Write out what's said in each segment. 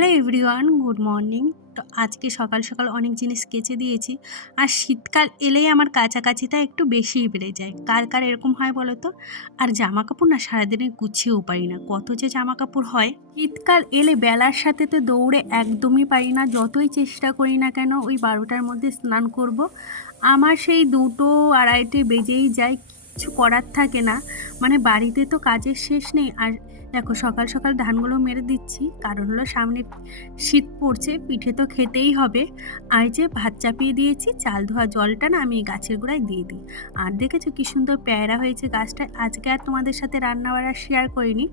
Hello everyone, good morning. তো আজকে সকাল সকাল অনেক জিনিস কেচে দিয়েছি। আর শীতকাল এলেই আমার কাছাকাছিটা একটু বেশিই বেড়ে যায়। কার কার এরকম হয় বলো তো? আর জামা কাপড় না সারাদিনে গুছিয়েও পারি না, কত যে জামা কাপড় হয়। শীতকাল এলে বেলার সাথে তো দৌড়ে একদমই পারি না, যতই চেষ্টা করি না কেন ওই 12টার মধ্যে স্নান করব। আমার সেই 2-2:30 বেজেই যায়, কিছু করার থাকে না। মানে বাড়িতে তো কাজের শেষ নেই। আর দেখো সকাল সকাল ধানগুলো মেরে দিচ্ছি, কারণ হলো সামনে শীত পড়ছে, পিঠে তো খেতেই হবে। আর যে ভাত চাপিয়ে দিয়েছি, চাল ধোয়া জলটা না আমি গাছের গোড়ায় দিয়ে দিই। আর দেখেছো কি সুন্দর পেয়ারা হয়েছে গাছটায়। আজকে আর তোমাদের সাথে রান্না বাড়া শেয়ার করিনি,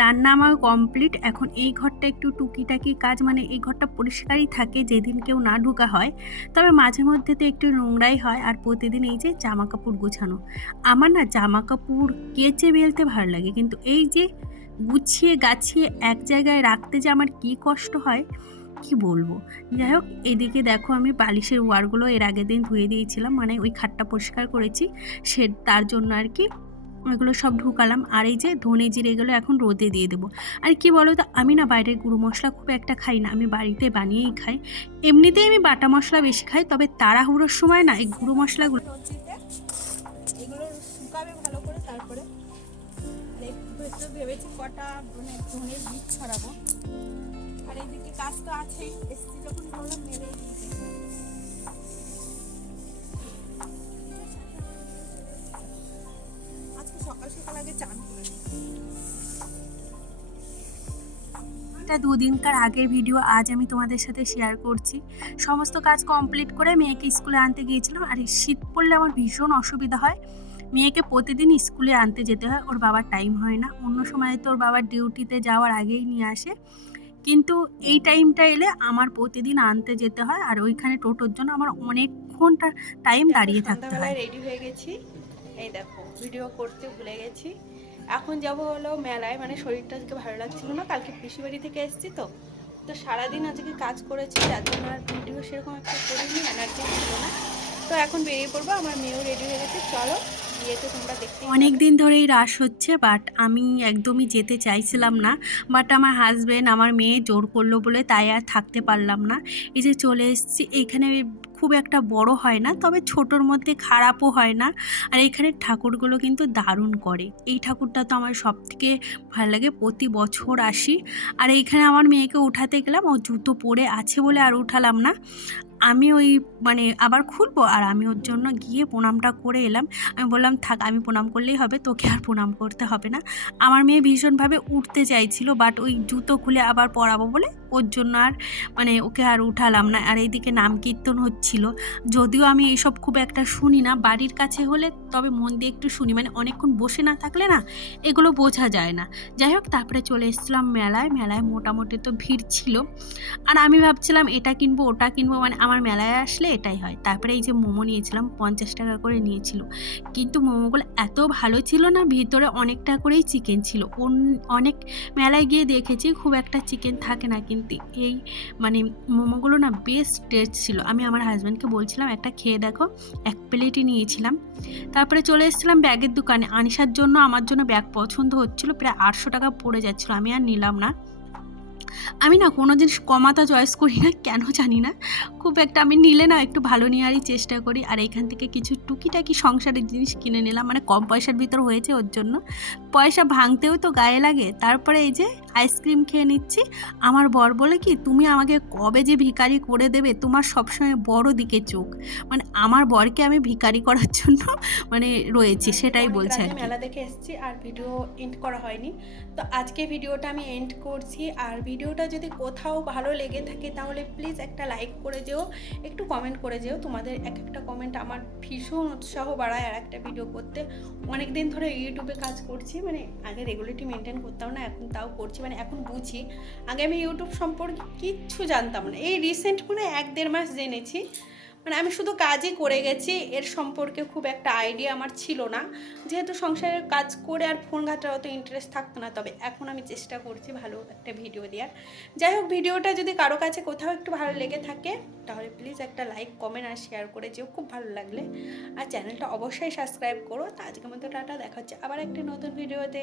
রান্না আমার কমপ্লিট। এখন এই ঘরটা একটু টুকিটাকি কাজ, মানে এই ঘরটা পরিষ্কারই থাকে যেদিন কেউ না ঢোকা হয়। তবে মাঝে মধ্যে তো একটু নোংরাই হয়। আর প্রতিদিন এই যে জামা কাপড় গোছানো, আমার না জামা কাপড় কেচে মেলতে ভালো লাগে, কিন্তু এই যে গুছিয়ে গাছিয়ে এক জায়গায় রাখতে যে আমার কি কষ্ট হয় কি বলবো। যাই হোক, এদিকে দেখো আমি বালিশের ওয়ারগুলো এর আগের দিন ধুয়ে দিয়েছিলাম, মানে ওই খাটটা পরিষ্কার করেছি, সে তার জন্য আর কি ওইগুলো সব ঢুকালাম। আর এই যে ধনে জিরে এগুলো এখন রোদে দিয়ে দেবো। আর কি বলো তো, আমি না বাইরের গুঁড়ো মশলা খুব একটা খাই না, আমি বাড়িতে বানিয়েই খাই। এমনিতেই আমি বাটা মশলা বেশি খাই, তবে তাড়াহুড়োর সময় না এই গুঁড়ো মশলাগুলো এগুলো শুকাবে ভালো করে, তারপরে ভেবেছি কটা মানে ধনের বীজ ছড়াবো। আর এইদিকে কাজ তো আছেই, এসছি যখন ভাবলাম মেরেই দিয়েছি। আজকে সকাল সকাল আগে চান করে নিই। এটা দুদিনকার আগের ভিডিও, আজ আমি তোমাদের সাথে শেয়ার করছি। সমস্ত কাজ কমপ্লিট করে মেয়েকে স্কুলে আনতে গিয়েছিলাম। আর এই শীত পড়লে আমার ভীষণ অসুবিধা হয়, মেয়েকে প্রতিদিন স্কুলে আনতে যেতে হয়, ওর বাবার টাইম হয় না। অন্য সময় তো ওর বাবার ডিউটিতে যাওয়ার আগেই নিয়ে আসে, কিন্তু এই টাইমটা এলে আমার প্রতিদিন আনতে যেতে হয়। আর ওইখানে টোটোর জন্য আমার অনেকক্ষণটা টাইম দাঁড়িয়ে থাকতে হয়। সন্ধ্যাবেলায় রেডি হয়ে গেছি, এই দেখো ভিডিও করতে ভুলে গেছি। এখন যাব হলো মেলায়, মানে শরীরটা আজকে ভালো লাগছিল না, কালকে পিসি বাড়ি থেকে এসেছি তো তো সারাদিন আজকে কাজ করেছি, যার জন্য আর ভিডিও সেরকম একটা করিনি, এনার্জি ছিল না। তো এখন বেরিয়ে পড়বো, আমার মেয়েও রেডি হয়ে গেছে, চলো বিয়েতে তোমরা দেখতেই অনেক পাবে। দিন ধরেই রাশ হচ্ছে, বাট আমি একদমই যেতে চাইছিলাম না। বাট আমার হাজব্যান্ড আমার মেয়ে জোর করলো বলে তাই আর থাকতে পারলাম না। এই যে চলে এসেছি, এইখানে খুব একটা বড় হয় না, তবে ছোটোর মধ্যে খারাপও হয় না। আর এইখানে ঠাকুরগুলো কিন্তু দারুণ করে। এই ঠাকুরটা তো আমার সব থেকে ভালো লাগে, প্রতি বছর আসি। আর এইখানে আমার মেয়েকে উঠাতে গেলাম, ও জুতো পরে আছে বলে আর উঠালাম না। আমি ওই মানে আবার খুলবো, আর আমি ওর জন্য গিয়ে প্রণামটা করে এলাম। আমি বললাম থাক, আমি প্রণাম করলেই হবে, তোকে আর প্রণাম করতে হবে না। আমার মেয়ে ভীষণভাবে উঠতে চাইছিল, বাট ওই জুতো খুলে আবার পরাবো বলে ওর জন্য আর মানে ওকে আর উঠালাম না। আর এইদিকে নাম কীর্তন হচ্ছিল, যদিও আমি এইসব খুব একটা শুনি না, বাড়ির কাছে হলে তবে মন দিয়ে একটু শুনি, মানে অনেকক্ষণ বসে না থাকলে না এগুলো বোঝা যায় না। যাই হোক, তারপরে চলে এসেছিলাম মেলায়। মেলায় মোটামুটি তো ভিড় ছিল। আর আমি ভাবছিলাম এটা কিনবো ওটা কিনবো, মানে আমার মেলায় আসলে এটাই হয়। তারপরে এই যে মোমো নিয়েছিলাম, 50 টাকা করে নিয়েছিল, কিন্তু মোমোগুলো এত ভালো ছিল না, ভিতরে অনেকটা করেই চিকেন ছিল। অনেক মেলায় গিয়ে দেখেছি খুব একটা চিকেন থাকে না, কিন্তু এই মানে মোমোগুলো না বেশ টেস্ট ছিল। আমি আমার হাজব্যান্ডকে বলছিলাম একটা খেয়ে দেখো, 1 প্লেটই নিয়েছিলাম। তারপরে চলে এসেছিলাম ব্যাগের দোকানে। আনিশার জন্য আমার জন্য ব্যাগ পছন্দ হচ্ছিল, প্রায় 800 টাকা পড়ে যাচ্ছিলো, আমি আর নিলাম না। আমি না কোনো জিনিস কমাতা চয়েস করি না, কেন জানি না। খুব একটা আমি নিলে না একটু ভালো নেওয়ারই চেষ্টা করি। আর এইখান থেকে কিছু টুকিটাকি সংসারের জিনিস কিনে নিলাম, মানে কম পয়সার ভিতর হয়েছে ওর জন্য। পয়সা ভাঙতেও তো গায়ে লাগে। তারপরে এই যে আইসক্রিম খেয়ে নিচ্ছি। আমার বর বলে কি, তুমি আমাকে কবে যে ভিখারি করে দেবে, তোমার সবসময় বড় দিকে চোখ। মানে আমার বরকে আমি ভিখারি করার জন্য মানে রয়েছি, সেটাই অনেক বলছে রাতে আর কি। মেলা দেখে এসেছি আর ভিডিও এন্ড করা হয়নি, তো আজকে ভিডিওটা আমি এন্ড করছি। আর ভিডিওটা যদি কোথাও ভালো লেগে থাকে তাহলে প্লিজ একটা লাইক করে যেও, একটু কমেন্ট করে যেও। তোমাদের এক একটা কমেন্ট আমার ভীষণ উৎসাহ বাড়ায় আর একটা ভিডিও করতে। অনেক দিন ধরে ইউটিউবে কাজ করছি, মানে আগে রেগুলারিটি মেনটেন করতাম না, এখন তাও করছি, মানে এখন বুঝি। আগে আমি ইউটিউব সম্পর্কে কিচ্ছু জানতাম না, এই রিসেন্ট মানে 1-1.5 মাস জেনেছি। মানে আমি শুধু কাজই করে গেছি, এর সম্পর্কে খুব একটা আইডিয়া আমার ছিল না, যেহেতু সংসারের কাজ করে আর ফোন ঘাটার অত ইন্টারেস্ট থাকতো না। তবে এখন আমি চেষ্টা করছি ভালো একটা ভিডিও দেওয়ার। যাই হোক, ভিডিওটা যদি কারো কাছে কোথাও একটু ভালো লেগে থাকে তাহলে প্লিজ একটা লাইক কমেন্ট আর শেয়ার করে যেও খুব ভালো লাগলে। আর চ্যানেলটা অবশ্যই সাবস্ক্রাইব করো। তো আজকের মতো টাটা, দেখা হচ্ছে আবার একটা নতুন ভিডিওতে।